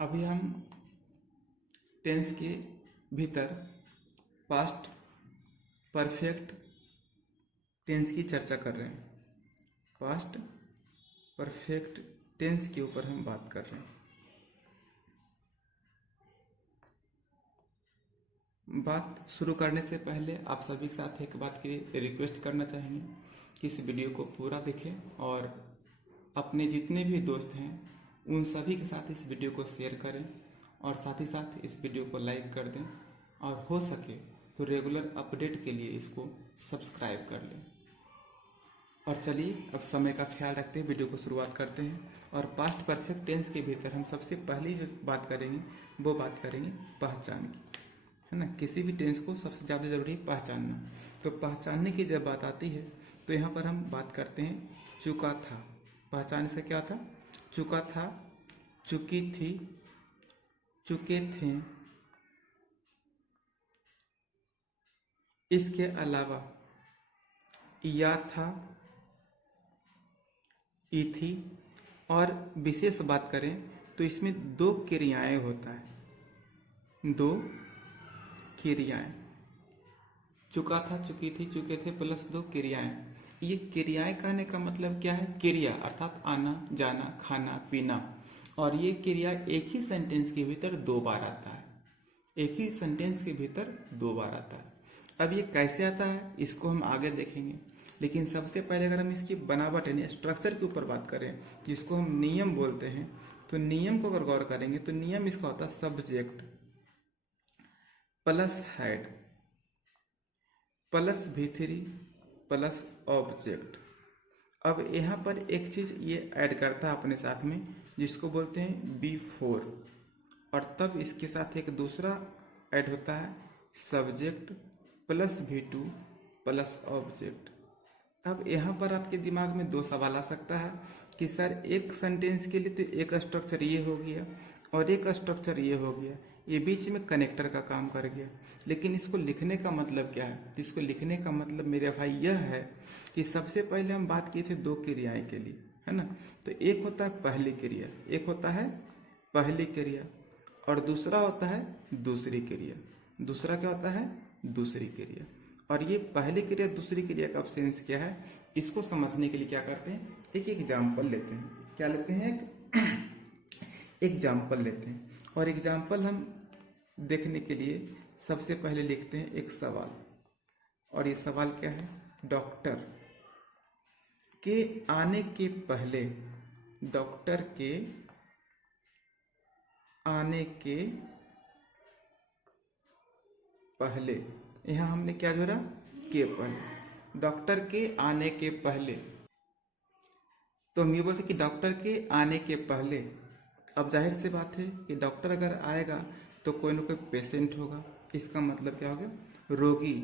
अभी हम टेंस के भीतर पास्ट परफेक्ट टेंस की चर्चा कर रहे हैं। पास्ट परफेक्ट टेंस के ऊपर हम बात कर रहे हैं। बात शुरू करने से पहले आप सभी के साथ एक बात की रिक्वेस्ट करना चाहेंगे कि इस वीडियो को पूरा देखें और अपने जितने भी दोस्त हैं उन सभी के साथ इस वीडियो को शेयर करें और साथ ही साथ इस वीडियो को लाइक कर दें और हो सके तो रेगुलर अपडेट के लिए इसको सब्सक्राइब कर लें। और चलिए अब समय का ख्याल रखते हुए वीडियो को शुरुआत करते हैं। और पास्ट परफेक्ट टेंस के भीतर हम सबसे पहले जो बात करेंगे वो बात करेंगे पहचान की, है ना। किसी भी टेंस को सबसे ज़्यादा जरूरी है पहचानना। तो पहचानने की जब बात आती है तो यहाँ पर हम बात करते हैं चुका था। पहचान से क्या था? चुका था, चुकी थी, चुके थे। इसके अलावा या था, ई थी। और विशेष बात करें तो इसमें दो क्रियाएं होता है, दो क्रियाएं। चुका था, चुकी थी, चुके थे प्लस दो क्रियाएं। ये क्रियाएं कहने का मतलब क्या है? क्रिया अर्थात आना, जाना, खाना, पीना। और ये क्रिया एक ही सेंटेंस के भीतर दो बार आता है, एक ही सेंटेंस के भीतर दो बार आता है। अब ये कैसे आता है इसको हम आगे देखेंगे, लेकिन सबसे पहले अगर हम इसकी बनावट यानी स्ट्रक्चर के ऊपर बात करें जिसको हम नियम बोलते हैं, तो नियम को अगर गौर करेंगे तो नियम इसका होता है subject plus had plus V3 plus object. अब यहाँ पर एक चीज ये ऐड करता है अपने साथ में जिसको बोलते हैं B4, और तब इसके साथ एक दूसरा ऐड होता है subject plus V2 plus object. अब यहाँ पर आपके दिमाग में दो सवाल आ सकता है कि सर एक सेंटेंस के लिए तो एक स्ट्रक्चर ये हो गया और एक स्ट्रक्चर ये हो गया, ये बीच में कनेक्टर का काम कर गया, लेकिन इसको लिखने का मतलब क्या है? इसको लिखने का मतलब मेरे भाई यह है कि सबसे पहले हम बात किए थे दो क्रियाएं के लिए, है ना। तो एक होता है पहली क्रिया, एक होता है पहली क्रिया और दूसरा होता है दूसरी क्रिया। दूसरा क्या होता है? दूसरी क्रिया। और ये पहली क्रिया दूसरी क्रिया का सेंस क्या है इसको समझने के लिए क्या करते हैं, एक एग्जाम्पल लेते हैं। क्या लेते हैं? एक एग्जाम्पल लेते हैं। और एग्जाम्पल हम देखने के लिए सबसे पहले लिखते हैं एक सवाल। और ये सवाल क्या है? डॉक्टर के आने के पहले, डॉक्टर के आने के पहले, यहाँ हमने क्या जोड़ा? के पहले। डॉक्टर के आने के पहले, तो हम ये बोल सकते कि डॉक्टर के आने के पहले। अब जाहिर सी बात है कि डॉक्टर अगर आएगा तो कोई ना कोई पेशेंट होगा, इसका मतलब क्या हो गया? रोगी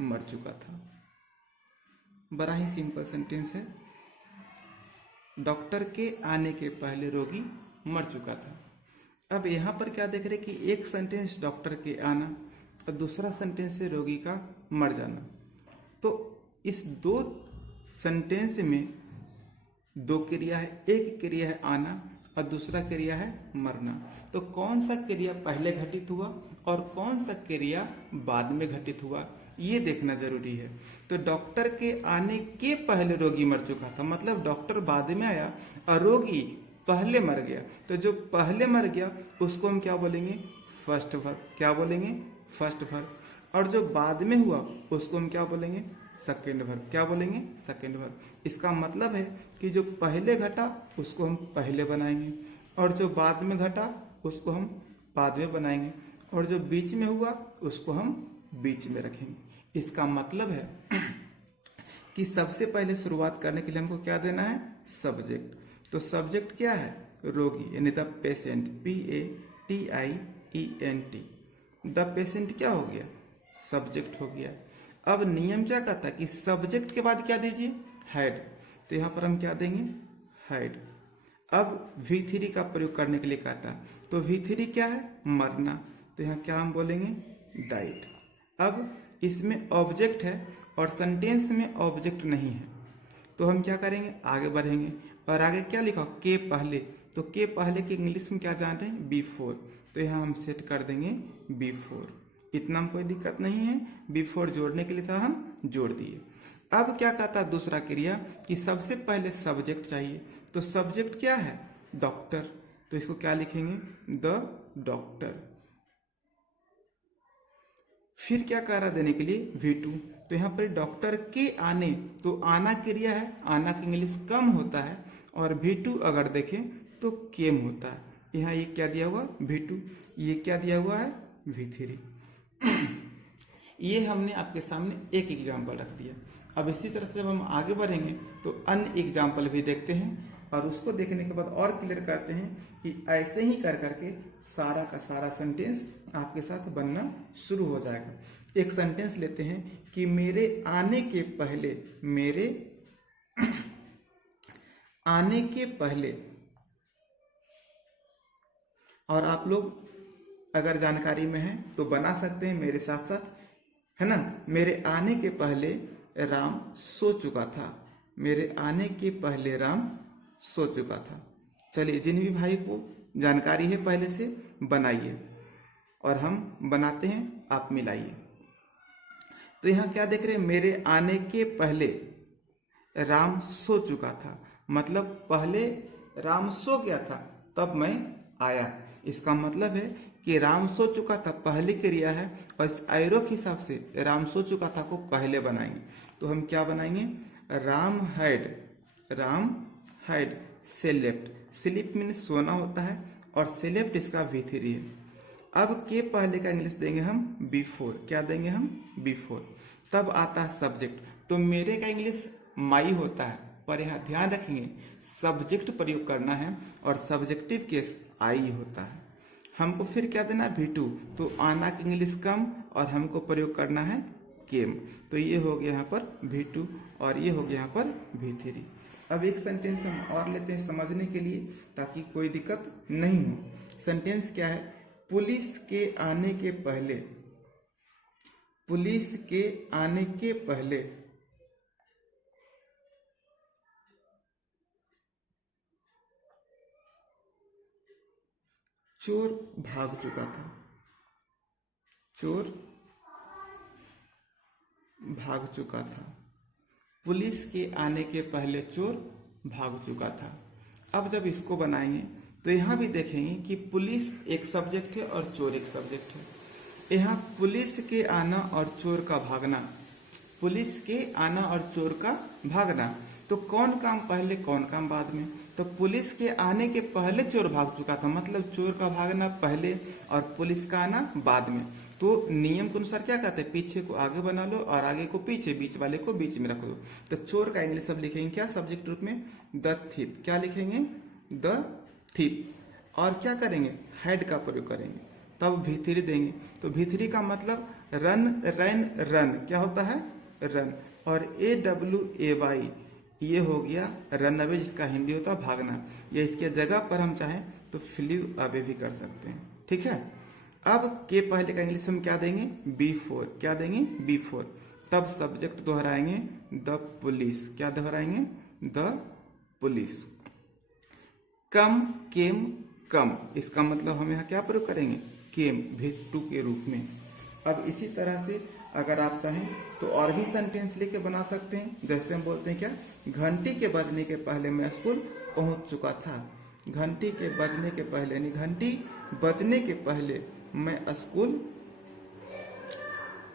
मर चुका था। बड़ा ही सिंपल सेंटेंस है, डॉक्टर के आने के पहले रोगी मर चुका था। अब यहाँ पर क्या देख रहे कि एक सेंटेंस डॉक्टर के आना और दूसरा सेंटेंस है रोगी का मर जाना। तो इस दो सेंटेंस में दो क्रिया है, एक क्रिया है आना और दूसरा क्रिया है मरना। तो कौन सा क्रिया पहले घटित हुआ और कौन सा क्रिया बाद में घटित हुआ ये देखना जरूरी है। तो डॉक्टर के आने के पहले रोगी मर चुका था, मतलब डॉक्टर बाद में आया और रोगी पहले मर गया। तो जो पहले मर गया उसको हम क्या बोलेंगे? First verb. क्या बोलेंगे? First verb. और जो बाद में हुआ उसको हम क्या बोलेंगे? Second verb. क्या बोलेंगे? Second verb. इसका मतलब है कि जो पहले घटा उसको हम पहले बनाएंगे और जो बाद में घटा उसको हम बाद में बनाएंगे और जो बीच में हुआ उसको हम बीच में रखेंगे। इसका मतलब है कि सबसे पहले शुरुआत करने के लिए हमको क्या देना है? सब्जेक्ट। तो सब्जेक्ट क्या है? रोगी यानी the patient, PATIENT। The patient क्या हो गया? सब्जेक्ट हो गया। अब नियम क्या कहता है कि सब्जेक्ट के बाद क्या दीजिए? हेड। तो यहाँ पर हम क्या देंगे? हेड। अब V3 का प्रयोग करने के लिए कहता है, तो V3 क्या है? मरना। तो यहाँ क्या हम बोलेंगे? डाइड। अब इसमें ऑब्जेक्ट है और सेंटेंस में ऑब्जेक्ट नहीं है, तो हम क्या करेंगे? आगे बढ़ेंगे और आगे क्या लिखा? के पहले, तो के पहले के इंग्लिश में क्या जान रहे हैं, बिफोर, तो यहाँ हम सेट कर देंगे बिफोर। इतना में कोई दिक्कत नहीं है, बिफोर जोड़ने के लिए था हम जोड़ दिए। अब क्या कहता है दूसरा क्रिया कि सबसे पहले सब्जेक्ट चाहिए, तो सब्जेक्ट क्या है, डॉक्टर, तो इसको क्या लिखेंगे, द डॉक्टर। फिर क्या कह रहा देने के लिए, V2, तो यहाँ पर डॉक्टर के आने, तो आना क्रिया है, आना की इंग्लिश कम होता है, और V2 अगर देखें तो केम होता है। यहाँ ये क्या दिया हुआ, V2, ये क्या दिया हुआ है, V3। ये हमने आपके सामने एक एग्जाम्पल रख दिया। अब इसी तरह से जब हम आगे बढ़ेंगे तो अन्य एग्जाम्पल भी देखते हैं, और उसको देखने के बाद और क्लियर करते हैं कि ऐसे ही कर करके सारा का सारा सेंटेंस आपके साथ बनना शुरू हो जाएगा। एक सेंटेंस लेते हैं कि मेरे आने के पहले, मेरे आने के पहले, और आप लोग अगर जानकारी में हैं तो बना सकते हैं मेरे साथ साथ, है ना। मेरे आने के पहले राम सो चुका था, मेरे आने के पहले राम सो चुका था। चलिए, जिन भी भाई को जानकारी है पहले से बनाइए, और हम बनाते हैं, आप मिलाइए। तो यहाँ क्या देख रहे हैं, मेरे आने के पहले राम सो चुका था, मतलब पहले राम सो गया था तब मैं आया। इसका मतलब है कि राम सो चुका था पहली क्रिया है, और इस एरो के हिसाब से राम सो चुका था को पहले बनाएंगे। तो हम क्या बनाएंगे, Ram had slept, sleep means सोना होता है, और स्लेप्ट इसका V3 है। अब के पहले का इंग्लिश देंगे हम बिफोर, क्या देंगे हम, बिफोर। तब आता है सब्जेक्ट, तो मेरे का इंग्लिश माई होता है, पर यहाँ ध्यान रखेंगे सब्जेक्ट प्रयोग करना है, और सब्जेक्टिव केस आई होता है। हमको फिर क्या देना है, V2, तो आना की इंग्लिश कम, और हमको प्रयोग करना है केम, तो ये हो गया यहाँ पर V2, और ये हो गया यहाँ पर V3। अब एक सेंटेंस हम और लेते हैं समझने के लिए, ताकि कोई दिक्कत नहीं हो। सेंटेंस क्या है, पुलिस के आने के पहले, पुलिस के आने के पहले चोर भाग चुका था, चोर भाग चुका था। पुलिस के आने के पहले चोर भाग चुका था। अब जब इसको बनाएंगे तो यहाँ भी देखेंगे कि पुलिस एक सब्जेक्ट है और चोर एक सब्जेक्ट है। यहाँ पुलिस के आना और चोर का भागना, पुलिस के आना और चोर का भागना, तो कौन काम पहले कौन काम बाद में। तो पुलिस के आने के पहले चोर भाग चुका था, मतलब चोर का भागना पहले और पुलिस का आना बाद में। तो नियम के अनुसार क्या कहते हैं, पीछे को आगे बना लो और आगे को पीछे, बीच वाले को बीच में रख दो। तो चोर का इंग्लिश सब लिखेंगे क्या, सब्जेक्ट रूप में द थीप, क्या लिखेंगे, द थीप। और क्या करेंगे, हैड का प्रयोग करेंगे, तब V3 देंगे। तो V3 का मतलब रन, रैन, रन क्या होता है, रन, और AWAY ये हो गया रन अवे, जिसका हिंदी होता है भागना। या इसके जगह पर हम चाहें तो फ्लीव अवे भी कर सकते हैं, ठीक है। अब के पहले का इंग्लिश हम क्या देंगे, B4, क्या देंगे, B4। तब सब्जेक्ट दोहराएंगे द पुलिस, क्या दोहराएंगे, द पुलिस। कम, केम, कम, इसका मतलब हम यहाँ क्या प्रयोग करेंगे, केम, V2 के रूप में। अब इसी तरह से अगर आप चाहें तो और भी सेंटेंस लेके बना सकते हैं। जैसे हम बोलते हैं क्या, घंटी के बजने के पहले मैं स्कूल पहुंच चुका था। घंटी के बजने के पहले, यानी घंटी बजने के पहले मैं स्कूल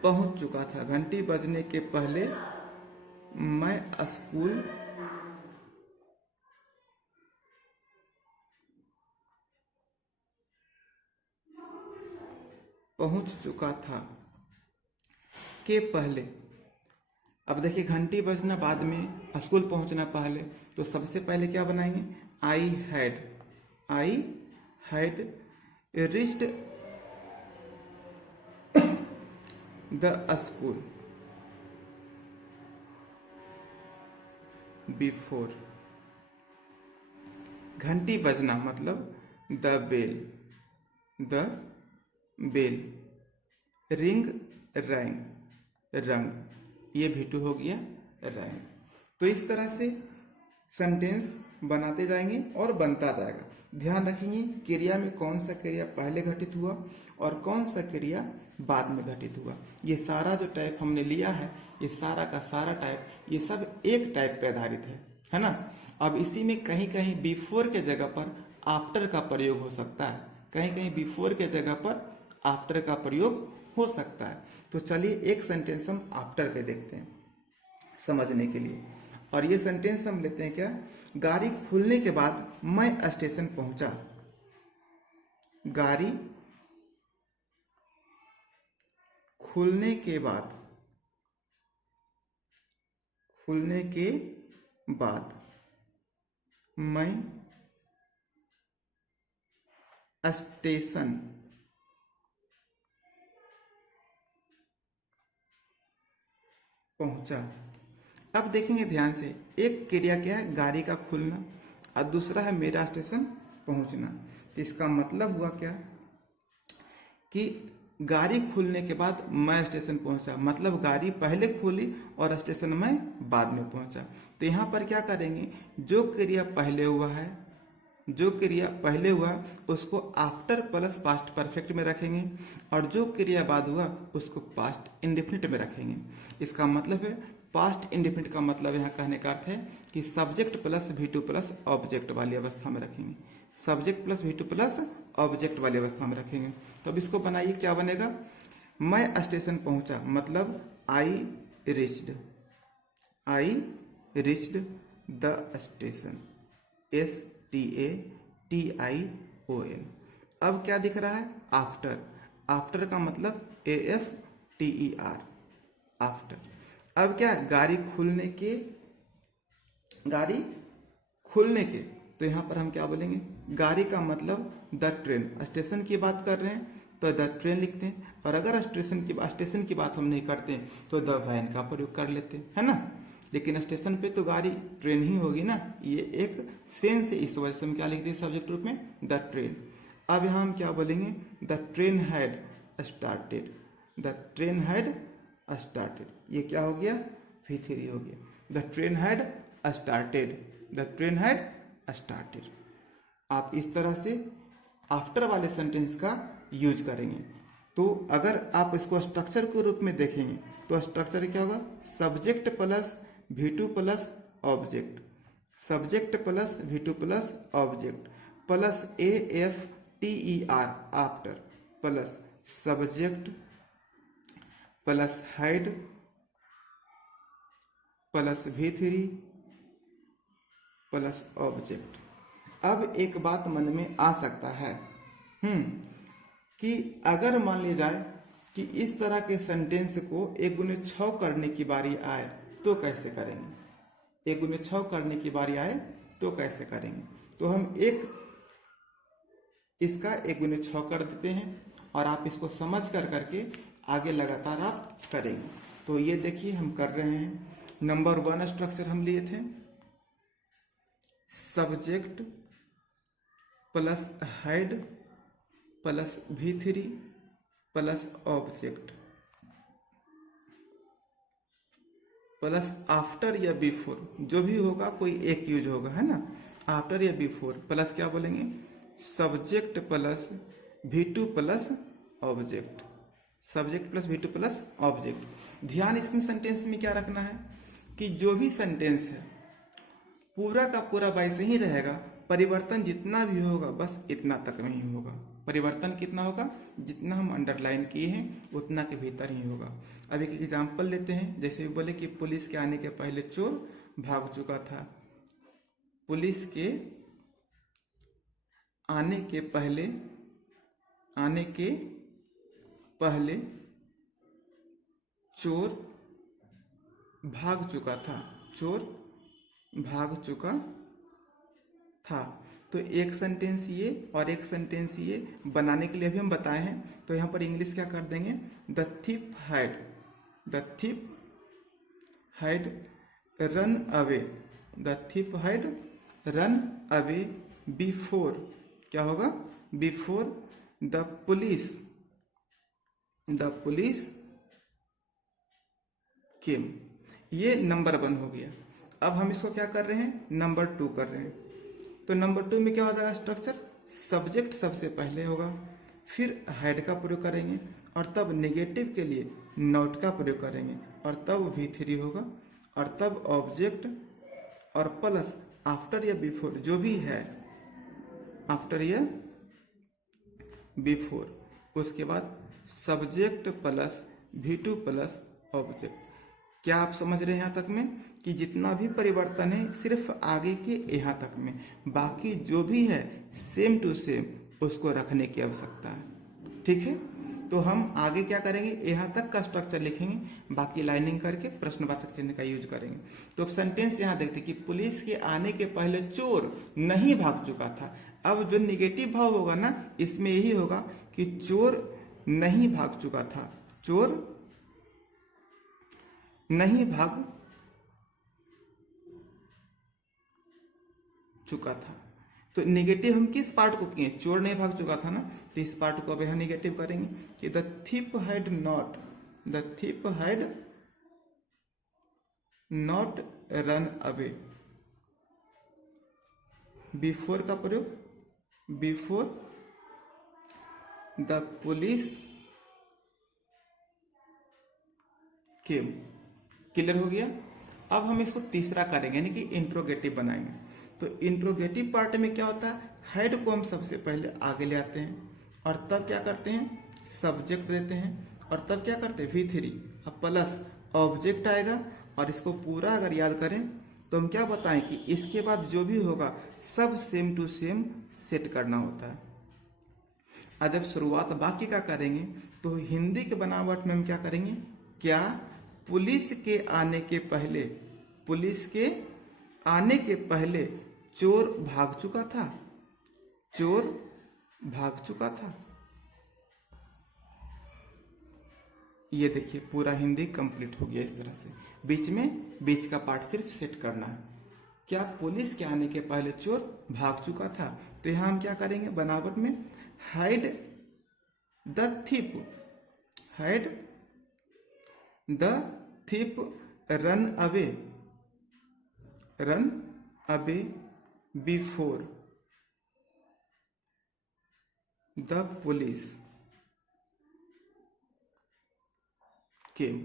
पहुंच चुका था। घंटी बजने के पहले मैं स्कूल पहुंच चुका था के पहले। अब देखिए घंटी बजना बाद में, स्कूल पहुंचना पहले, तो सबसे पहले क्या बनाएंगे, I had reached the school before. घंटी बजना मतलब द बेल, रिंग, रैंग, रंग, ये V2 हो गया रैंग। तो इस तरह से सेंटेंस बनाते जाएंगे और बनता जाएगा। ध्यान रखेंगे क्रिया में कौन सा क्रिया पहले घटित हुआ और कौन सा क्रिया बाद में घटित हुआ। ये सारा जो टाइप हमने लिया है, ये सारा का सारा टाइप, ये सब एक टाइप पे आधारित है ना। अब इसी में कहीं कहीं बिफोर के जगह पर आफ्टर का प्रयोग हो सकता है, कहीं कहीं बिफोर के जगह पर आफ्टर का प्रयोग हो सकता है। तो चलिए एक सेंटेंस हम आफ्टर पे देखते हैं समझने के लिए। और ये सेंटेंस हम लेते हैं क्या, गाड़ी खुलने के बाद मैं स्टेशन पहुंचा। गाड़ी खुलने के बाद मैं स्टेशन पहुंचा। अब देखेंगे ध्यान से, एक क्रिया क्या है, गाड़ी का खुलना, और दूसरा है मेरा स्टेशन पहुंचना। तो इसका मतलब हुआ क्या कि गाड़ी खुलने के बाद मैं स्टेशन पहुंचा, मतलब गाड़ी पहले खुली और स्टेशन में बाद में पहुंचा। तो यहाँ पर क्या करेंगे, जो क्रिया पहले हुआ है, जो क्रिया पहले हुआ उसको आफ्टर प्लस पास्ट परफेक्ट में रखेंगे, और जो क्रिया बाद हुआ उसको पास्ट इंडेफिनिट में रखेंगे। इसका मतलब है पास्ट इंडेफिनिट का मतलब यहाँ कहने का अर्थ है कि subject plus V2 plus object वाली अवस्था में रखेंगे, subject plus V2 plus object वाली अवस्था में रखेंगे। तो अब इसको बनाइए, क्या बनेगा, मैं स्टेशन पहुंचा मतलब आई रिच्ड द स्टेशन, STATION। अब क्या दिख रहा है, आफ्टर, आफ्टर का मतलब AFTER, आफ्टर। अब क्या, गाड़ी खुलने के, तो यहाँ पर हम क्या बोलेंगे, गाड़ी का मतलब द ट्रेन, स्टेशन की बात कर रहे हैं तो द ट्रेन लिखते हैं, और अगर स्टेशन की बात हम नहीं करते हैं तो द वैन का प्रयोग कर लेते हैं, है ना। लेकिन स्टेशन पे तो गाड़ी ट्रेन ही होगी ना, ये एक सेंस है, इस वजह से हम क्या लिख दें सब्जेक्ट रूप में, द ट्रेन। अब यहाँ हम क्या बोलेंगे, the train had started, the train had started, ये क्या हो गया, V3 हो गया। The train had started, the train had started. आप इस तरह से आफ्टर वाले सेंटेंस का यूज करेंगे। तो अगर आप इसको स्ट्रक्चर के रूप में देखेंगे तो स्ट्रक्चर क्या होगा, subject plus V2 plus object, subject plus V2 plus object plus AFTER after plus subject plus had plus V3 plus object. अब एक बात मन में आ सकता है कि अगर मान लिया जाए कि इस तरह के सेंटेंस को 1×6 करने की बारी आए तो कैसे करेंगे, 1×6 करने की बारी आए तो कैसे करेंगे। तो हम इसका 1×6 कर देते हैं और आप इसको समझ करके आगे लगातार आप करेंगे। तो ये देखिए हम कर रहे हैं। नंबर 1 स्ट्रक्चर हम लिए थे, subject plus had plus V3 plus object plus after या बिफोर, जो भी होगा कोई एक यूज होगा, है ना, आफ्टर या बिफोर प्लस क्या बोलेंगे, subject plus V2 plus object, subject plus V2 plus object. ध्यान इसमें सेंटेंस में क्या रखना है कि जो भी सेंटेंस है पूरा का पूरा वैसे ही रहेगा, परिवर्तन जितना भी होगा बस इतना तक में ही होगा। परिवर्तन कितना होगा, जितना हम अंडरलाइन किए हैं उतना के भीतर ही होगा। अब एक एग्जांपल लेते हैं, जैसे बोले कि पुलिस के आने के पहले चोर भाग चुका था, पुलिस के आने के पहले चोर भाग चुका था, चोर भाग चुका था। तो एक सेंटेंस ये और एक सेंटेंस ये बनाने के लिए अभी हम बताए हैं। तो यहाँ पर इंग्लिश क्या कर देंगे, the thief had run away, the thief had run away before, क्या होगा, बिफोर द पुलिस केम। ये नंबर 1 हो गया। अब हम इसको क्या कर रहे हैं, नंबर 2 कर रहे हैं। तो नंबर 2 में क्या हो जाएगा स्ट्रक्चर, सब्जेक्ट सबसे पहले होगा, फिर हैड का प्रयोग करेंगे और तब नेगेटिव के लिए नॉट का प्रयोग करेंगे और तब V3 होगा और तब ऑब्जेक्ट और प्लस आफ्टर या बिफोर जो भी है, आफ्टर या बिफोर, उसके बाद subject plus V2 plus object. क्या आप समझ रहे हैं यहाँ तक में कि जितना भी परिवर्तन है सिर्फ आगे के यहाँ तक में, बाकी जो भी है सेम टू सेम उसको रखने की आवश्यकता है। ठीक है, तो हम आगे क्या करेंगे, यहाँ तक का स्ट्रक्चर लिखेंगे, बाकी लाइनिंग करके प्रश्नवाचक चिन्ह का यूज करेंगे। तो अब सेंटेंस यहाँ देखते कि पुलिस के आने के पहले चोर नहीं भाग चुका था। अब जो निगेटिव भाव होगा ना, इसमें यही होगा कि चोर नहीं भाग चुका था, चोर नहीं भाग चुका था। तो नेगेटिव हम किस पार्ट को किए, चोर नहीं भाग चुका था ना, तो इस पार्ट को अब यहां नेगेटिव करेंगे कि the thief had not run away. Before का प्रयोग, before the police came. Clear हो गया। अब हम इसको तीसरा करेंगे यानी कि इंट्रोगेटिव बनाएंगे। तो इंट्रोगेटिव पार्ट में क्या होता है, हेड को हम सबसे पहले आगे ले आते हैं और तब क्या करते हैं, सब्जेक्ट देते हैं और तब क्या करते हैं V3, अब प्लस ऑब्जेक्ट आएगा और इसको पूरा अगर याद करें तो हम क्या बताएं कि इसके बाद जो भी होगा सब सेम टू सेम सेट करना होता है। और जब शुरुआत वाक्य का करेंगे तो हिंदी के बनावट में हम क्या करेंगे, क्या पुलिस के आने के पहले, पुलिस के आने के पहले चोर भाग चुका था, चोर भाग चुका था। ये देखिए पूरा हिंदी कंप्लीट हो गया इस तरह से। बीच का पार्ट सिर्फ सेट करना है। क्या पुलिस के आने के पहले चोर भाग चुका था, तो यहां हम क्या करेंगे बनावट में, hide the thief, hide the thief run away before the police came.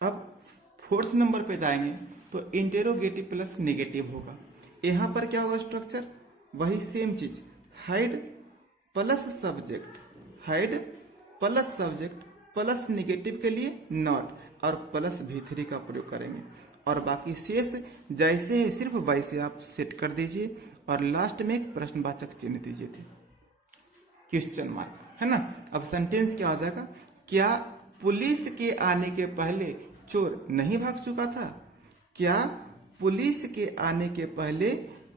अब फोर्थ नंबर पे जाएंगे तो इंटेरोगेटिव प्लस नेगेटिव होगा। यहां पर क्या होगा स्ट्रक्चर, वही सेम चीज, hide plus subject, hide plus subject plus negative के लिए नॉट और प्लस V3 का प्रयोग करेंगे और बाकी शेष जैसे है सिर्फ वैसे आप सेट कर दीजिए और लास्ट में एक प्रश्नवाचक चिन्ह दीजिए थे, क्वेश्चन मार्क, है ना। अब सेंटेंस क्या हो जाएगा, क्या पुलिस के आने के पहले चोर नहीं भाग चुका था, क्या पुलिस के आने के पहले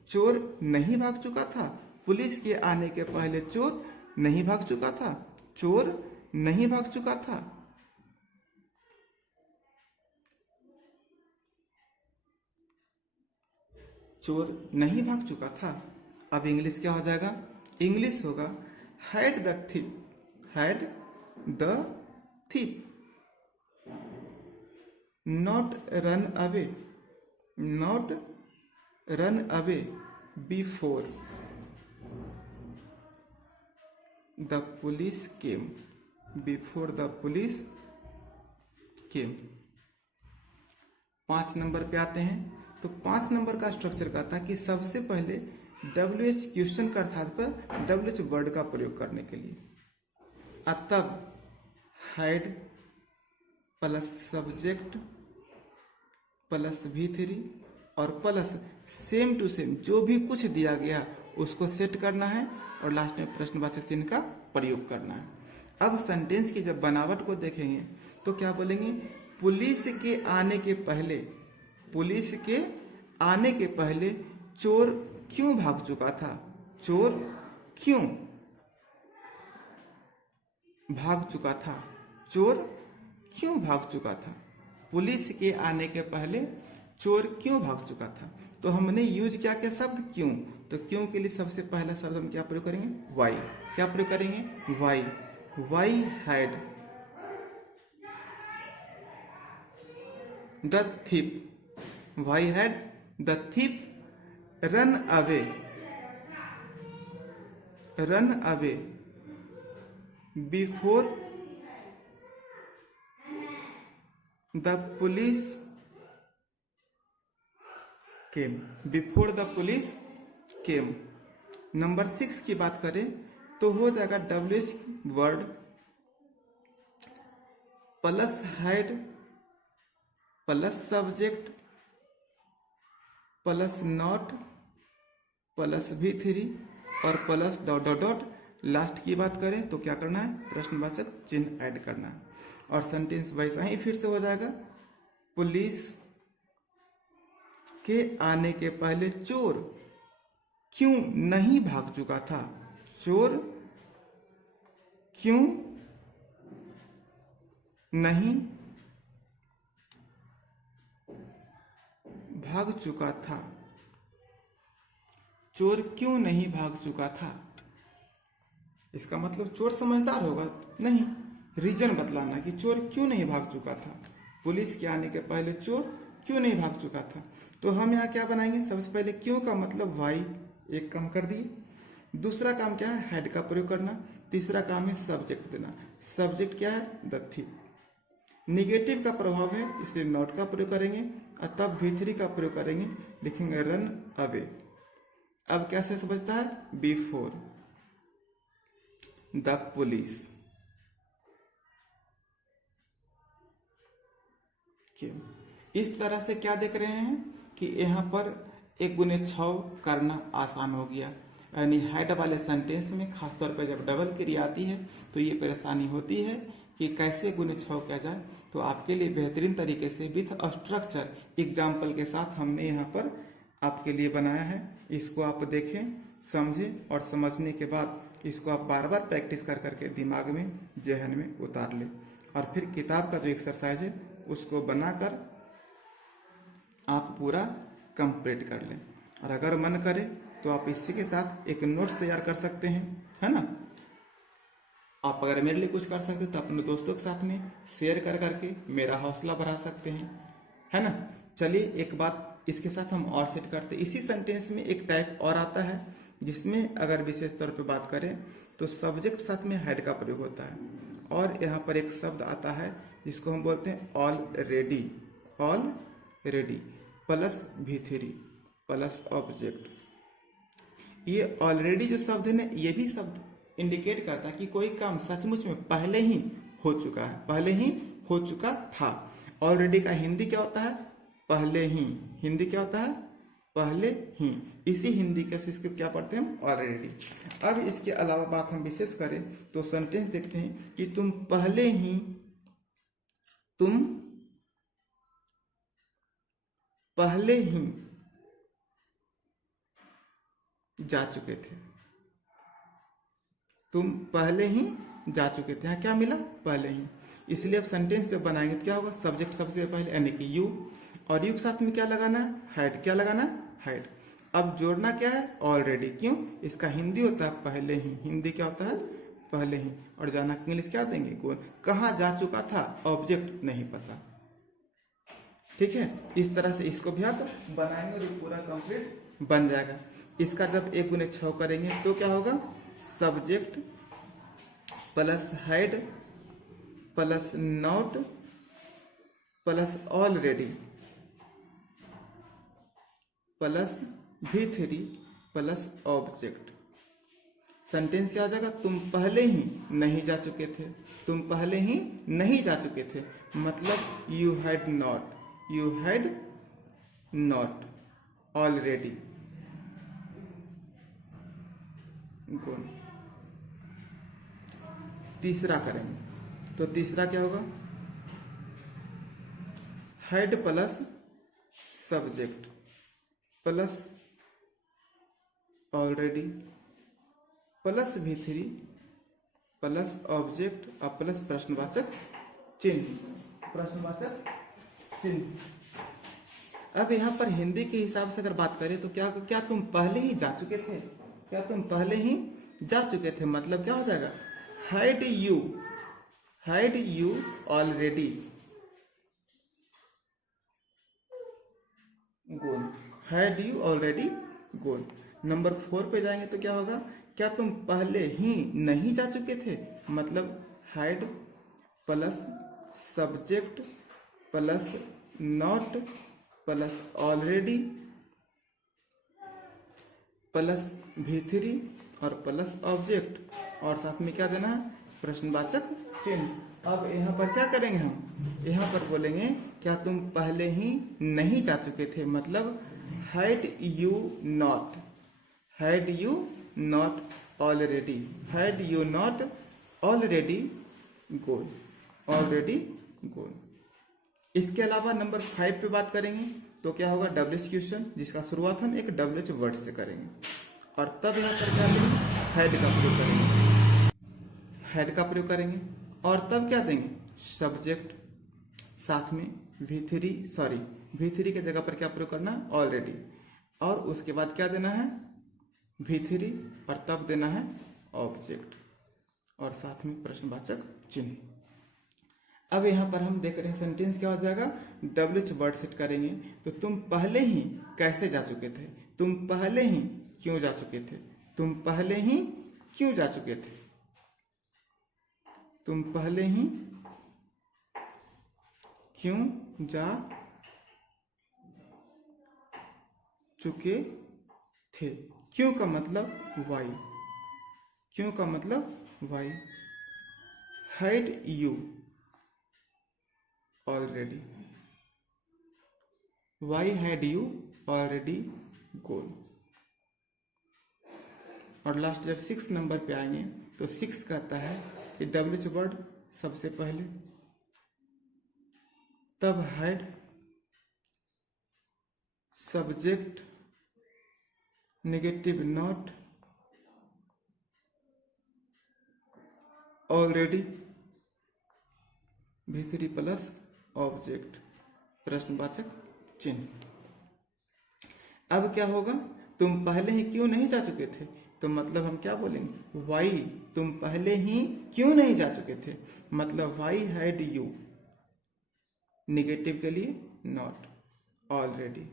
चोर नहीं भाग चुका था, पुलिस के आने के पहले चोर नहीं भाग चुका था, चोर नहीं भाग चुका था। चोर नहीं भाग चुका था। अब इंग्लिश क्या हो जाएगा, इंग्लिश होगा had the thief, had the thief not run away, not run away before the police came, before the police came. 5 number पे आते हैं तो 5 नंबर का स्ट्रक्चर कहता है कि सबसे पहले WH क्वेश्चन का अर्थात पर WH वर्ड का प्रयोग करने के लिए, तब hide plus subject plus V3 और प्लस सेम टू सेम जो भी कुछ दिया गया उसको सेट करना है और लास्ट में प्रश्नवाचक चिन्ह का प्रयोग करना है। अब सेंटेंस की जब बनावट को देखेंगे तो क्या बोलेंगे, पुलिस के आने के पहले, पुलिस के आने के पहले चोर क्यों भाग चुका था, चोर क्यों भाग चुका था, चोर क्यों भाग चुका था, पुलिस के आने के पहले चोर क्यों भाग चुका था। तो हमने यूज क्या किया शब्द क्यों, तो क्यों के लिए सबसे पहला शब्द हम क्या प्रयोग करेंगे, वाई। क्या प्रयोग करेंगे, why, why had the thief, why had the thief run away, run away before the police came, before the police came. Number 6 की बात करें तो हो जाएगा WH word plus had plus subject plus not plus V3 और plus dot dot dot. Last की बात करें तो क्या करना है, प्रश्नवाचक चिन्ह ऐड करना है और सेंटेंस वैसा ही फिर से हो जाएगा। पुलिस के आने के पहले चोर क्यों नहीं भाग चुका था, चोर क्यों नहीं भाग चुका था, चोर क्यों नहीं भाग चुका था। इसका मतलब चोर समझदार होगा नहीं, रीजन बतलाना कि चोर क्यों नहीं भाग चुका था, पुलिस के आने के पहले चोर क्यों नहीं भाग चुका था। तो हम यहाँ क्या बनाएंगे, सबसे पहले क्यों का मतलब वाई, एक काम कर दिए। दूसरा काम क्या है, हेड का प्रयोग करना। तीसरा काम है सब्जेक्ट देना। सब्जेक्ट क्या है, द थिंग। निगेटिव का प्रभाव है इसलिए नॉट का प्रयोग करेंगे और तब V3 का प्रयोग करेंगे, लिखेंगे रन अवे। अब कैसे समझता है, बिफोर द पुलिस केम। इस तरह से क्या देख रहे हैं कि यहाँ पर 1 गुने 6 करना आसान हो गया। यानी हेड वाले सेंटेंस में खासतौर पर जब डबल क्रिया आती है तो ये परेशानी होती है कि कैसे गुने 6 किया जाए। तो आपके लिए बेहतरीन तरीके से विथ स्ट्रक्चर एग्जाम्पल के साथ हमने यहाँ पर आपके लिए बनाया है। इसको आप देखें, समझें और समझने के बाद इसको आप बार बार प्रैक्टिस कर करके दिमाग में, जहन में उतार लें और फिर किताब का जो एक्सरसाइज है उसको बनाकर आप पूरा कंप्लीट कर लें। और अगर मन करे तो आप इसी के साथ एक नोट्स तैयार कर सकते हैं, है ना। आप अगर मेरे लिए कुछ कर सकते तो अपने दोस्तों के साथ में शेयर कर करके मेरा हौसला बढ़ा सकते हैं, है ना। चलिए एक बात इसके साथ हम और सेट करते हैं। इसी सेंटेंस में एक टाइप और आता है जिसमें अगर विशेष तौर पे बात करें तो सब्जेक्ट साथ में हेड का प्रयोग होता है और यहाँ पर एक शब्द आता है जिसको हम बोलते हैं already, already plus V3 plus object. ये ऑलरेडी जो शब्द है ना, ये भी शब्द इंडिकेट करता है कि कोई काम सचमुच में पहले ही हो चुका है, पहले ही हो चुका था। ऑलरेडी का हिंदी क्या होता है, पहले ही। हिंदी क्या होता है, पहले ही। इसी हिंदी के इसको क्या पढ़ते हैं, ऑलरेडी। अब इसके अलावा बात हम विशेष करें तो सेंटेंस देखते हैं कि तुम पहले ही जा चुके थे, तुम पहले ही जा चुके थे। यहाँ क्या मिला, पहले ही। इसलिए अब सेंटेंस जब बनाएंगे तो क्या होगा, सब्जेक्ट सबसे पहले यानी कि यू, और यू के साथ में क्या लगाना है, हेड। क्या लगाना है, हेड। अब जोड़ना क्या है, ऑलरेडी। क्यों, इसका हिंदी होता है पहले ही। हिंदी क्या होता है, पहले ही। और जाना इंग्लिश क्या देंगे, कौन, कहाँ जा चुका था, ऑब्जेक्ट नहीं पता। ठीक है, इस तरह से इसको भी आप बनाएंगे और पूरा कंप्लीट बन जाएगा। इसका जब 1 गुने 6 करेंगे तो क्या होगा, subject plus had plus not plus already plus V3 plus object. Sentence क्या हो जाएगा, तुम पहले ही नहीं जा चुके थे, तुम पहले ही नहीं जा चुके थे, मतलब you had not already gone. तीसरा करेंगे तो तीसरा क्या होगा, head plus subject plus already plus V3 plus object और प्लस प्रश्नवाचक चिन्ह, प्रश्नवाचक चिन्ह। अब यहाँ पर हिंदी के हिसाब से अगर बात करें तो क्या तुम पहले ही जा चुके थे, क्या तुम पहले ही जा चुके थे, मतलब क्या हो जाएगा, had you already gone, had you already goal. Number 4 पे जाएंगे तो क्या होगा, क्या तुम पहले ही नहीं जा चुके थे, मतलब had plus subject plus not plus already plus V3 और प्लस ऑब्जेक्ट और साथ में क्या देना है, प्रश्नवाचक चिन्ह। अब यहाँ पर क्या करेंगे, हम यहाँ पर बोलेंगे क्या तुम पहले ही नहीं जा चुके थे, मतलब had you not, had you not already, had you not already gone, already gone. इसके अलावा नंबर 5 पे बात करेंगे तो क्या होगा, WH क्वेश्चन, जिसका शुरुआत हम एक WH वर्ड से करेंगे और तब यहाँ पर क्या देंगे, हैड का प्रयोग करेंगे, हैड का प्रयोग करेंगे और तब क्या देंगे, सब्जेक्ट, साथ में V3 के जगह पर क्या प्रयोग करना, ऑलरेडी, और उसके बाद क्या देना है, V3 और तब देना है ऑब्जेक्ट और साथ में प्रश्नवाचक चिन्ह। अब यहाँ पर हम देख रहे हैं सेंटेंस क्या हो जाएगा, WH वर्ड सेट करेंगे तो तुम पहले ही कैसे जा चुके थे, तुम पहले ही क्यों जा चुके थे, तुम पहले ही क्यों जा चुके थे, तुम पहले ही क्यों जा चुके थे। क्यों का मतलब वाई, क्यों का मतलब why. Had you already, why had you already gone. और लास्ट जब 6 नंबर पे आएंगे तो 6 कहता है कि WH वर्ड सबसे पहले, तब had, subject negative not, already, V3 plus object, प्रश्नवाचक चिन्ह। अब क्या होगा, तुम पहले ही क्यों नहीं जा चुके थे, तो मतलब हम क्या बोलेंगे, वाई, तुम पहले ही क्यों नहीं जा चुके थे, मतलब वाई हैड यू, निगेटिव के लिए नॉट, ऑलरेडी।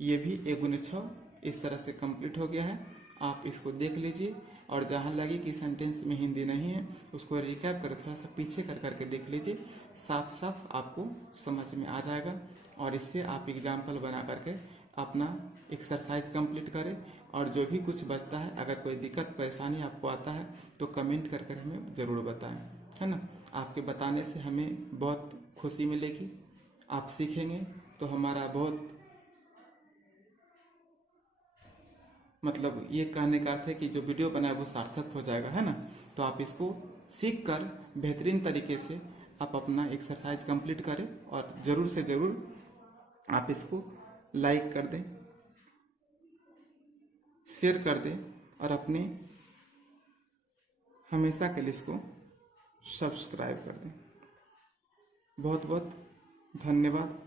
ये भी 1×6 इस तरह से कंप्लीट हो गया है। आप इसको देख लीजिए और जहाँ लगे कि सेंटेंस में हिंदी नहीं है उसको रिकैप कर थोड़ा सा पीछे कर करके देख लीजिए, साफ साफ आपको समझ में आ जाएगा। और इससे आप एग्जाम्पल बना करके अपना एक्सरसाइज कंप्लीट करें। और जो भी कुछ बचता है, अगर कोई दिक्कत परेशानी आपको आता है तो कमेंट कर कर हमें ज़रूर बताएं, है ना। आपके बताने से हमें बहुत खुशी मिलेगी। आप सीखेंगे तो हमारा बहुत, मतलब ये कहने का अर्थ है कि जो वीडियो बनाए वो सार्थक हो जाएगा, है ना। तो आप इसको सीख कर बेहतरीन तरीके से आप अपना एक्सरसाइज कंप्लीट करें और ज़रूर से ज़रूर आप इसको लाइक कर दें, शेयर कर दें और अपने हमेशा के लिए इसको सब्सक्राइब कर दें। बहुत बहुत धन्यवाद।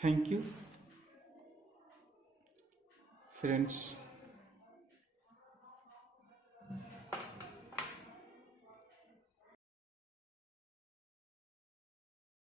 Thank you friends.